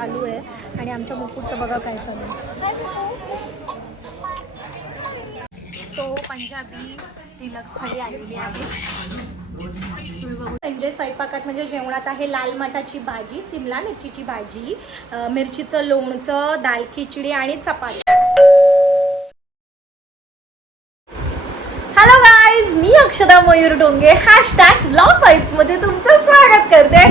चालू आहे आणि आमच्या मुकुटचं बघा काय चालू आहे. सो पंजाबी डिलक्स थाळी आलेली आहे. म्हणजे स्वयंपाकात म्हणजे जेवणात आहे लाल मठाची भाजी सिमला मिरचीची भाजी मिरचीचं लोणचं दाल खिचडी आणि चपाती. अक्षदा मयूर डोंगे हॅशटॅग लॉ मध्ये तुमचं स्वागत करते.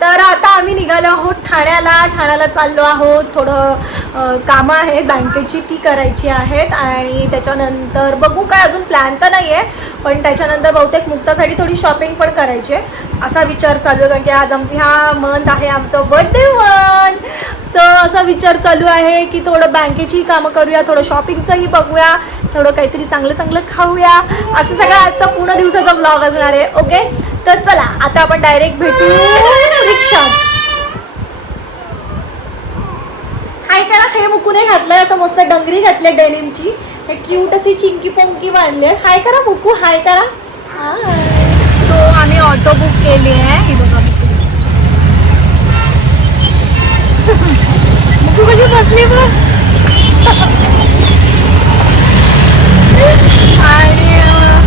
तर आता आम्ही निघालो आहोत ठाण्याला. ठाण्याला चाललो आहोत. थोडं कामं आहेत. बँकेची ती करायची आहेत आणि त्याच्यानंतर बघू काय अजून प्लॅन तर नाही आहे पण त्याच्यानंतर बहुतेक मुक्तासाठी थोडी शॉपिंग पण करायची आहे. असा विचार चालू आहे कारण की आज आम ह्या मंथ आहे आमचं बर्थडे मंथ सो असा विचार चालू आहे की थोडं बँकेची कामं करूया थोडं शॉपिंगचंही बघूया थोडं काहीतरी चांगलं चांगलं खाऊया. असं सगळं आजचा पूर्ण दिवसाचा ब्लॉग असणार आहे ओके तर चला आता आपण डायरेक्ट भेटू रिक्षात हाय करा हे मुकूने घातलंय असं मस्त डंगरी घातली डेनिमची हे क्यूट अशी चिंकी पोंकी मारली हाय करा मुकू. हाय करा. सो आम्ही ऑटो बुक केली आहे. ही बघा मुकू कशी बसली बघ आणि अं,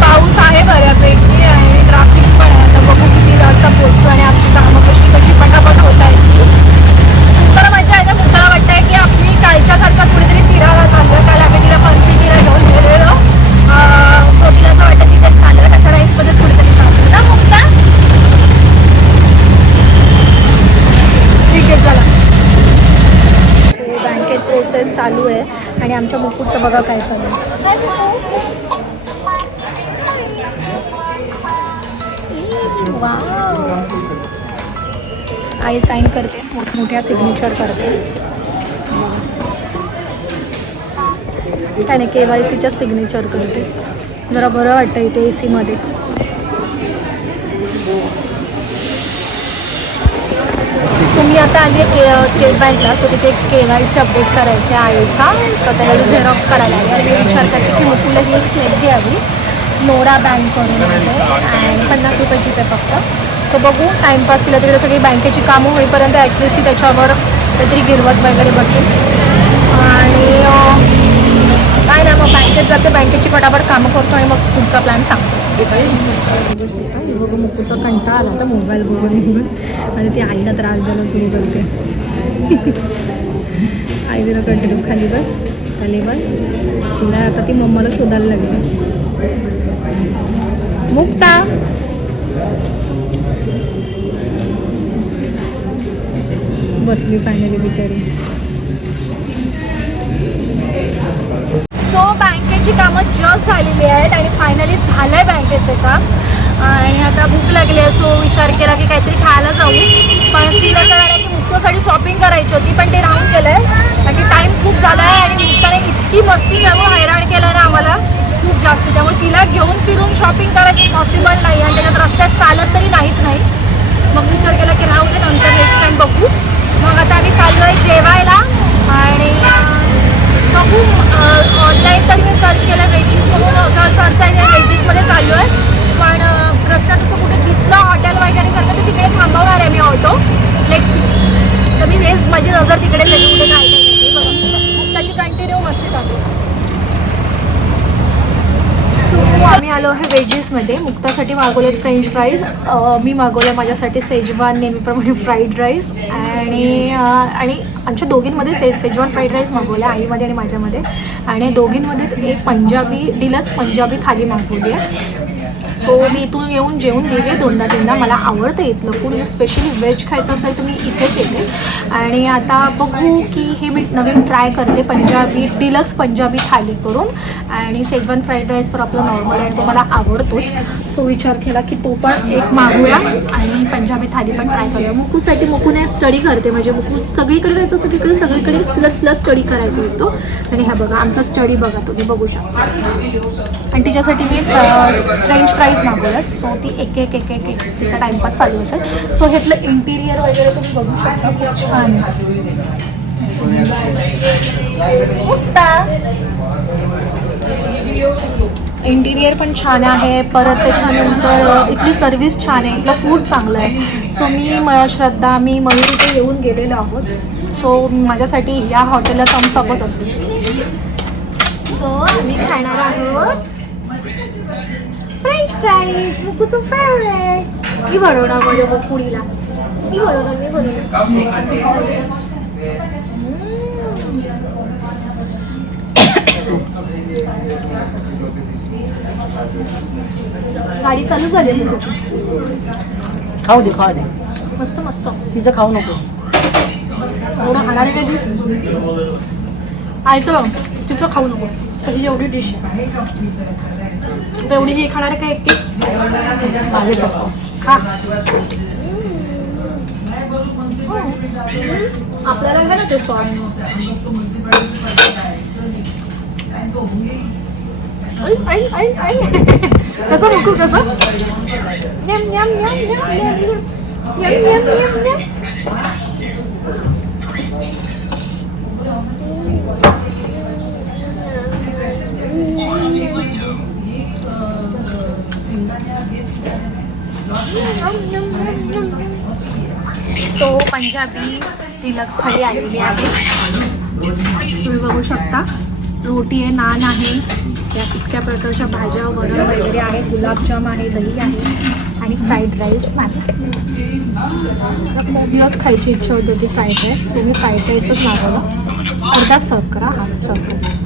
पाऊस आहे बऱ्यापैकी आणि ट्रॅफिक पण आहे आता बघू किती वाजता पोहोचतो आणि आमची कामं कशी कशी पटापट होत आहेत तर मजा येते मुद्दा वाटतंय की आम्ही कालच्यासारखं कुठेतरी फिरायला चाललो काल आम्ही तिला फनसी तिला घेऊन गेलेलो सो तिला असं वाटतं तिथे चाललं तशा टाईपमध्येच कुठेतरी चाललो ना मुक्ता ठीक आहे चला बँकेत प्रोसेस चालू आहे आणि आमच्या मुकुटचं बघा काय चालू आहे. आई साईन करते मोठमोठ्या सिग्नेचर करते. त्याने के वाय सीच्या सिग्नेचर करते. जरा बरं वाटतं इथे ए सीमध्ये सो मी आता आली आहे के स्टेट बँकला. सो तिथे के वाय सी अपडेट करायचे आहे आईचा तर त्याला झेरॉक्स करायला आली आणि मी विचार करते की मुकुला ही एक स्लेट द्यावी. नोरा बँक करून अँड आणि पन्नास रुपयाचीच आहे फक्त. सो बघू टाईमपास तिला तिकडे सगळी बँकेची कामं होईपर्यंत ॲटलिस्ट ती त्याच्यावर काहीतरी गिरवत वगैरे बसेल. आणि नाही मग बँकेत जाते बँकेची फटाफट कामं करतो आणि मग पुढचा प्लॅन सांगतो. बघू मुकुचा कंटाळा आला तर मोबाईल बघून बघून आणि ती आईला त्रास द्यायला सुरू करते. आई तिला कंटिन्यू खाली बस खाली बस. तिला आता ती मम्माला शोधायला लागली. मुक्ता! बसली फायनली बिचारी. सो बँकेची कामं जस्ट झालेली आहेत आणि फायनली झालं आहे बँकेचं काम. आणि आता भूक लागली आहे सो विचार केला की काहीतरी खायला जाऊ. पण सीन असं झालं की मुक्तासाठी शॉपिंग करायची होती पण ते राहून गेलं आहे कारण की टाईम खूप झाला आहे आणि मुक्ताने इतकी मस्ती त्यामुळे हैराण केलं ना आम्हाला. खूप जास्त. त्यामुळे तिला घेऊन फिरून शॉपिंग करायची पॉसिबल नाही आणि त्याच्यात रस्त्यात चालत तरी नाहीच नाही. मग विचार केला की राहू दे नंतर नेक्स्ट टाईम बघू. मग आता आम्ही चाललो आहे जेवायला आणि बघू ऑनलाईन तर मी सर्च केलं वेजीस म्हणून. सर्च आहे वेजीसमध्ये चालू आहे. पण रस्त्यात असं कुठे दिसलं हॉटेल वगैरे करतं तर तिकडे थांबवणार आहे मी ऑटो लेट्स तर मी हेच माझी नजर तिकडे कुठे काय काय येते बघा त्याची कंटिन्यू मस्ती चालू आहे. सो आम्ही आलो आहे वेजेसमध्ये. मुक्तासाठी मागवले फ्रेंच फ्राईज मी मागवलं माझ्यासाठी सेजवान नेहमीप्रमाणे फ्राईड राईस आणि आणि आमच्या दोघींमध्ये से सेजवान फ्राईड राईस मागवले आईमध्ये आणि माझ्यामध्ये. आणि दोघींमध्येच एक पंजाबी डिलक्स पंजाबी थाली मागवली आहे. सो मी इथून येऊन जेवून गेले. दोनदा तीनदा मला आवडतं इथलं फूड स्पेशली व्हेज खायचं असेल तर मी इथेच येते. आणि आता बघू की हे मी नवीन ट्राय करते पंजाबी डिलक्स पंजाबी थाली करून. आणि सेजवान फ्राईड राईस तर आपला नॉर्मल आहे तो मला आवडतोच. सो विचार केला की तो पण एक मागूया. आणि पंजाबी थाली पण ट्राय करूया. मुकूसाठी मुकूने स्टडी करते. म्हणजे मुकू सगळीकडे जायचं असतं तिकडे सगळीकडे तिला तिला स्टडी करायचा असतो. आणि ह्या बघा आमचा स्टडी बघा तुम्ही बघू शकता. आणि तिच्यासाठी मी फ्रेंच फ्राईज मागवल्यात. सो ती एक एक एक एक एक तिचा टाईमपास चालू असेल. सो ह्यातलं इंटिरियर वगैरे तुम्ही बघू शकता. खूप छान. इंटिरियर पण छान आहे. परत त्याच्यानंतर इथली सर्विस छान आहे. इथलं फूड चांगलं आहे. सो मी म श्रद्धा मी मयूर इथे येऊन गेलेलो आहोत. सो माझ्यासाठी या हॉटेलला थम्सअपच असेल. सो आम्ही खाणार आहोत. फ्राईज मुकुचं फेवरेट मी बनवणार माझ्या पुडीला मी बनवणार मी बनवणार गाडी चालू झाली मुकुची खाऊ दे खाऊ दे. मस्त मस्त. तिचं खाऊ नकोस. एवढं हाणारी वेगळी. आहे तर तिचं खाऊ नको. तर ही एवढी डिश आहे. आता एवढी ही खाणार आहे का एकटी? माझ्यासारखं खा. आपल्याला घ्या ना ते सॉस कसं नको कसं? सो पंजाबी डिलक्स थाळी आलेली आहे. तुम्ही बघू शकता रोटी आहे नान आहे. त्या इतक्या प्रकारच्या भाज्या वरण वगैरे आहे. गुलाबजाम आहे दही आहे आणि फ्राईड राईस आहे. दिवस खायची इच्छा होती होती फ्राईड राईस सो मी फ्राईड राईसच मागवला. अर्धा सर्व करा हा सर्व करा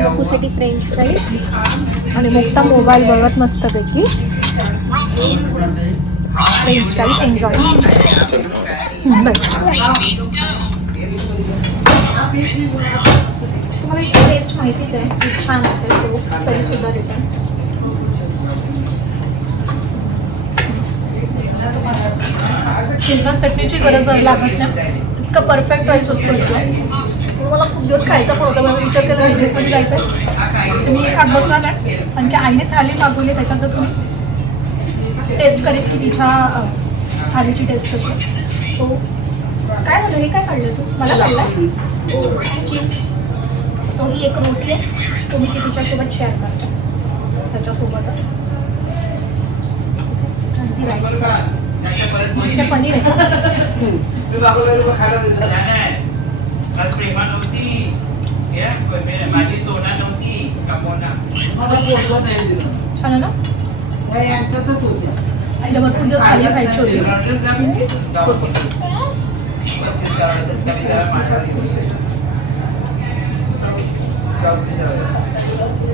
आणि फ्रेंच फ्राईज आणि मुक्ता मोबाईल बघत मस्तपैकी फ्रेंच फ्राईज एन्जॉय बस. तुम्हाला टेस्ट माहितीच आहे. छान असते तो. तरी सुद्धा रिटर्न चिंतन चटणीची गरज लागत नाही इतका परफेक्ट राईस असतो इथला. मला खूप दिवस खायचा पण होता मला विचार केला रेंजेसमध्ये जायचं आहे मी खात बसणार नाही. कारण की आईने थाली मागवली त्याच्यातच मी टेस्ट करेन की तिच्या थालीची टेस्ट कशी सो काय झालं? हे काय काढलं तू? मला काढलं थँक्यू सो ही एक रोटी आहे. सो मी ती तिच्यासोबत शेअर करते त्याच्यासोबतच. ती राईस तिच्या पनीर आहे. काल प्रेमा नव्हती हे, माझी सोना नव्हती कामोना छान ना आईला भरपूर दिवस खाली खायची होती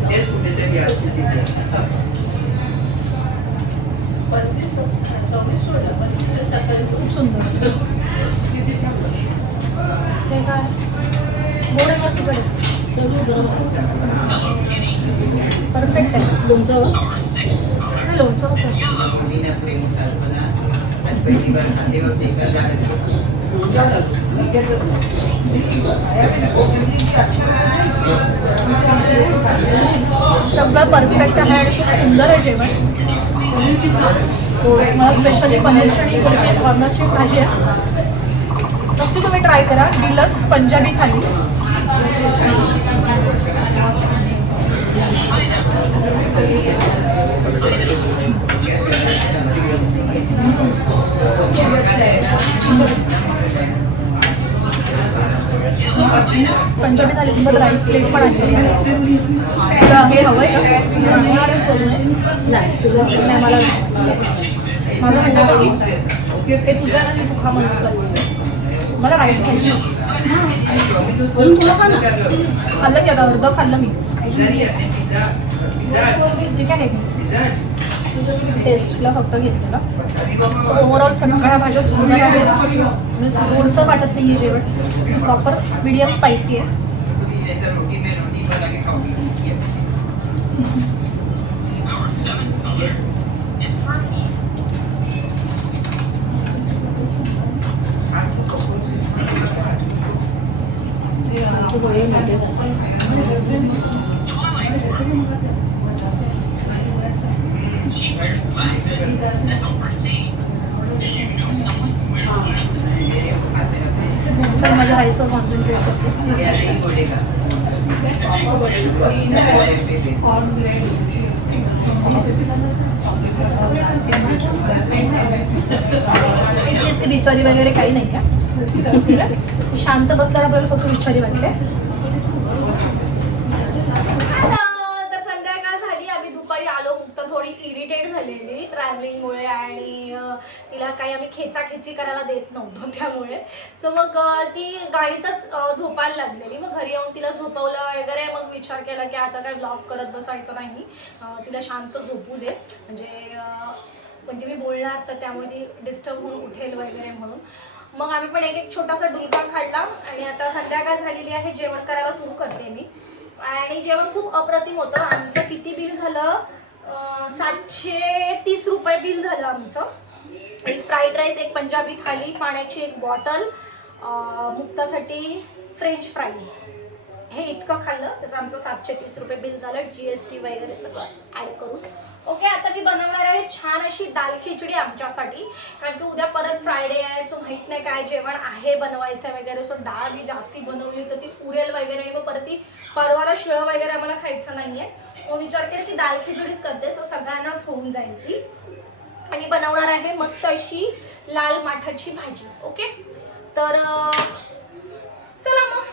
तेच कुठेतरी असते तिथे. खूप सुंदर हे काय? गोड का परफेक्ट आहे. लोणचं. नाही लोणचं सगळं परफेक्ट आहे आणि खूप सुंदर आहे जेवण. मला स्पेशली पनीरची आणि कॉर्नरची भाजी आहे. नक्की तुम्ही ट्राय करा. डिलक्स पंजाबी थाली. पंजाबी थालीसोबत राईस प्लेट पण आहे. तुला हे नाही तुझं नाही मला माझं म्हणणं होतं ना म्हणून. मला राईस खायची खाल्लं की आता अर्ध खाल्लं मी. ठीक आहे. टेस्टला फक्त घेतलेलं. ओव्हरऑल सगळ्या भाज्या सुंदर आहेत म्हणजे वाटत नाही आहे जेवण. प्रॉपर मिडियम स्पायसी आहे. तर माझ्या आईचं कॉन्सन्ट्रेट करते बिचारी वगैरे काही नाही का? शांत बसल्यावर आपल्याला फक्त विचारी वाटते. तर संध्याकाळ झाली आम्ही दुपारी आलो मुक्त थोडी इरिटेट झालेली ट्रॅव्हलिंगमुळे आणि तिला काही आम्ही खेचाखेची करायला देत नव्हतो त्यामुळे. सो मग ती गाडीतच झोपायला लागलेली. मग घरी येऊन तिला झोपवलं वगैरे मग विचार केला की आता काय ब्लॉक करत बसायचं नाही. तिला शांत झोपू दे. म्हणजे म्हणजे मी बोलणार तर त्यामुळे ती डिस्टर्ब होऊन उठेल वगैरे म्हणून. मग आम्ही पण एक एक छोटासा डुलका काढला आणि आता संध्याकाळ झालेली आहे जेवण करायला सुरू करते मी. आणि जेवण खूप अप्रतिम होतं. आमचं किती बिल झालं? सातशे तीस रुपये बिल झालं आमचं. एक फ्राईड राईस एक पंजाबी थाली पाण्याची एक बॉटल मुक्तासाठी फ्रेंच फ्राईज. हे इतकं खाल्लं त्याचं आमचं सातशे तीस रुपये बिल झालं जी एस टी वगैरे सगळं ॲड करून. ओके आता मी बनवणार आहे छान अशी दाल खिचडी आमच्यासाठी. कारण की उद्या परत फ्रायडे आहे सो माहीत नाही काय जेवण आहे बनवायचं वगैरे. सो डाळ मी जास्ती बनवली तर ती उरेल वगैरे आणि मग परत ती परवाला शिळं वगैरे आम्हाला खायचं नाही आहे मग विचार केला की दाल खिचडीच करते सो सगळ्यांनाच होऊन जाईल ती. आणि बनवणार आहे मस्त अशी लाल माठाची भाजी ओके तर चला मग.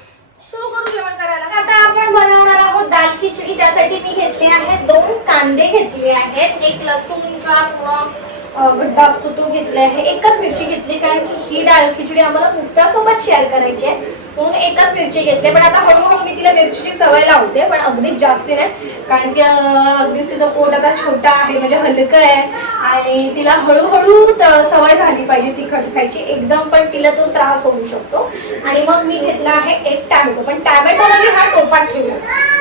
सुरू करू जेवण करायला. आता आपण बनवणार आहोत दाल खिचडी. त्यासाठी मी घेतले आहेत दोन कांदे घेतले आहेत. एक लसूणचा पूर्ण गड्डा असतो तो घेतला आहे. एकच मिरची घेतली कारण की ही दाल खिचडी आम्हाला मुक्तासोबत शेअर करायची आहे. म्हणून एकच मिरची घेतली पण आता हळूहळू मी तिला मिरचीची सवय लावते पण अगदीच जास्ती नाही. कारण की अगदीच तिचं पोट आता छोटा आहे म्हणजे हलकं आहे. आणि तिला हळूहळू त- सवय झाली पाहिजे तिखट खायची. एकदम पण तिला तो त्रास होऊ शकतो. आणि मग मी घेतला आहे एक टॅमॅटो. पण टॅमॅटो मी हा टोपात ठेवला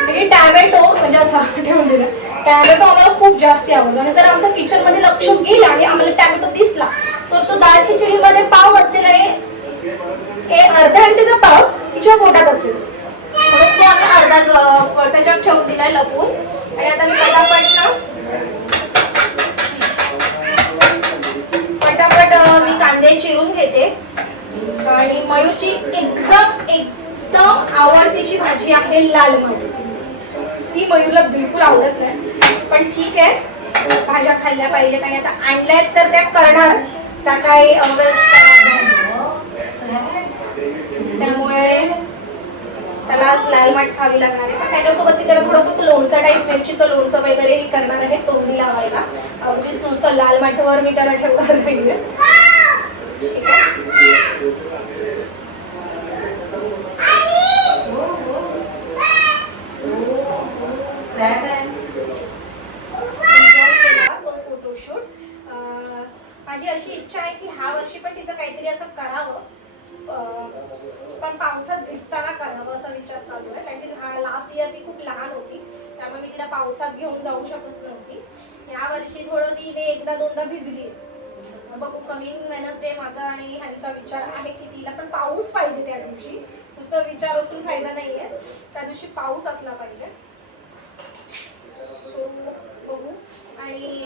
म्हणजे टॅमॅटो म्हणजे असा ठेवून दिला टॅमॅटो आम्हाला खूप जास्त आवडतो. आणि जर आमचं किचनमध्ये लक्ष गेलं आणि आम्हाला टॅमॅटो दिसला तर तो दाल खिचडीमध्ये पाव असेल आणि हे अर्ध्या घंटेचा पाव तिच्या पोटात असेल. म्हणून तो आता अर्धा त्याच्यात ठेवून दिलाय लपून. आणि आता मी पटापट ना पटापट मी कांदे चिरून घेते. आणि मयूरची एकदम एकदम आवडतीची भाजी आहे लाल मयू ती मयूरला बिलकुल आवडत नाही. पण ठीक आहे. भाज्या खाल्ल्या पाहिजेत. आणि आता आणल्यात तर त्या करणार. त्या काही वेस्ट त्यामुळे त्याला आज लाल माठ खावी लागणार आहे. पण त्याच्यासोबत ती त्याला थोडंसं लोणचं टाईप मिरचीचं लोणचं वगैरेही करणार आहे तोंडी लावायला. म्हणजे नुसतं लाल माठावर मी त्याला ठेवणार नाहीये. ठीक आहे? फोटोशूट माझी अशी इच्छा आहे की ह्या वर्षी पण तिचं काहीतरी असं करावं. पण पावसात भिजताना करावं असा विचार चालू आहे. काहीतरी हा लास्ट इयर ती खूप लहान होती. त्यामुळे मी तिला पावसात घेऊन जाऊ शकत नव्हती. या वर्षी थोडं तिने एकदा दोनदा भिजली. बघू कमिंग वेनसडे माझा आणि ह्यांचा विचार आहे की तिला पण पाऊस पाहिजे त्या दिवशी. नुसतं विचार असून फायदा नाही आहे त्या दिवशी पाऊस असला पाहिजे. सो बघू. आणि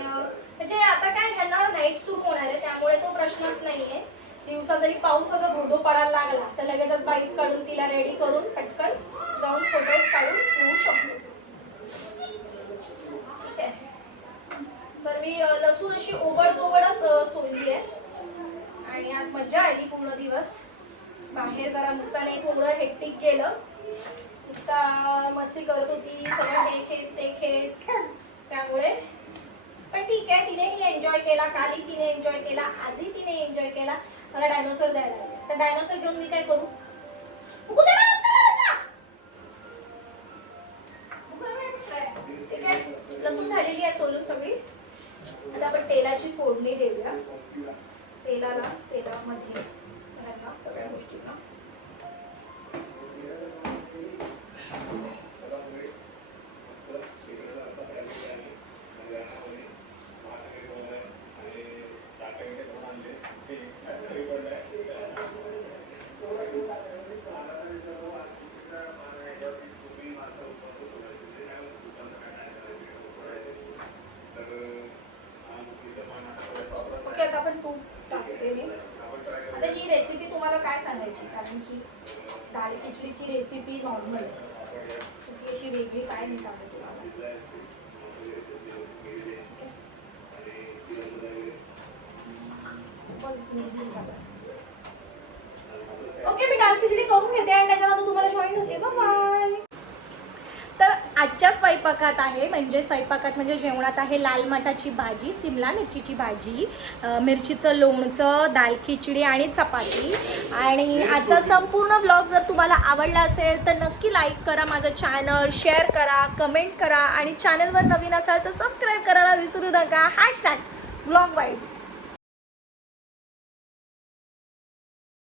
म्हणजे आता काय ह्यांना नाईट सूप होणार आहे त्यामुळे तो प्रश्नच नाही आहे दिवसा जरी पावसाचा धोधो पडायला लागला तर लगेचच बाईक काढून तिला रेडी करून पटकन जाऊन फोटोज काढून घेऊ शकतो. ठीक आहे. तर मी लसूण अशी ओबडदोबडच सोडली आहे. आणि आज मजा आली पूर्ण दिवस. बाहेर जरा मुक्ताने थोडं हेक्टिक केलं. मुक्ता मस्ती करत होती सगळं हे खेच ते खेच. त्यामुळे पण ठीक आहे तिनेही एन्जॉय केला कालही तिने एन्जॉय केला आजही तिने एन्जॉय केला. मला डायनोसॉर द्यायला आहे तर डायनोसॉर घेऊन मी काय करू? करायची. कारण की दाल खिचडीची रेसिपी नॉर्मल सुकी अशी वेगळी काय मी सांगते तुम्हाला. बस झालं ओके मी दाल खिचडी करून घेते आणि त्याच्यानंतर तुम्हाला जॉईन होते. बाय आजच्या स्वयंपाकात आहे. म्हणजे स्वयंपाकात म्हणजे जेवणात आहे लाल मठाची भाजी सिमला मिरचीची भाजी मिरचीचं लोणचं दाल खिचडी आणि चपाती. आणि आता संपूर्ण ब्लॉग जर तुम्हाला आवडला असेल तर नक्की लाईक करा माझं चॅनल शेअर करा कमेंट करा. आणि चॅनलवर नवीन असाल तर सबस्क्राईब करायला विसरू नका. Hashtag blog vibes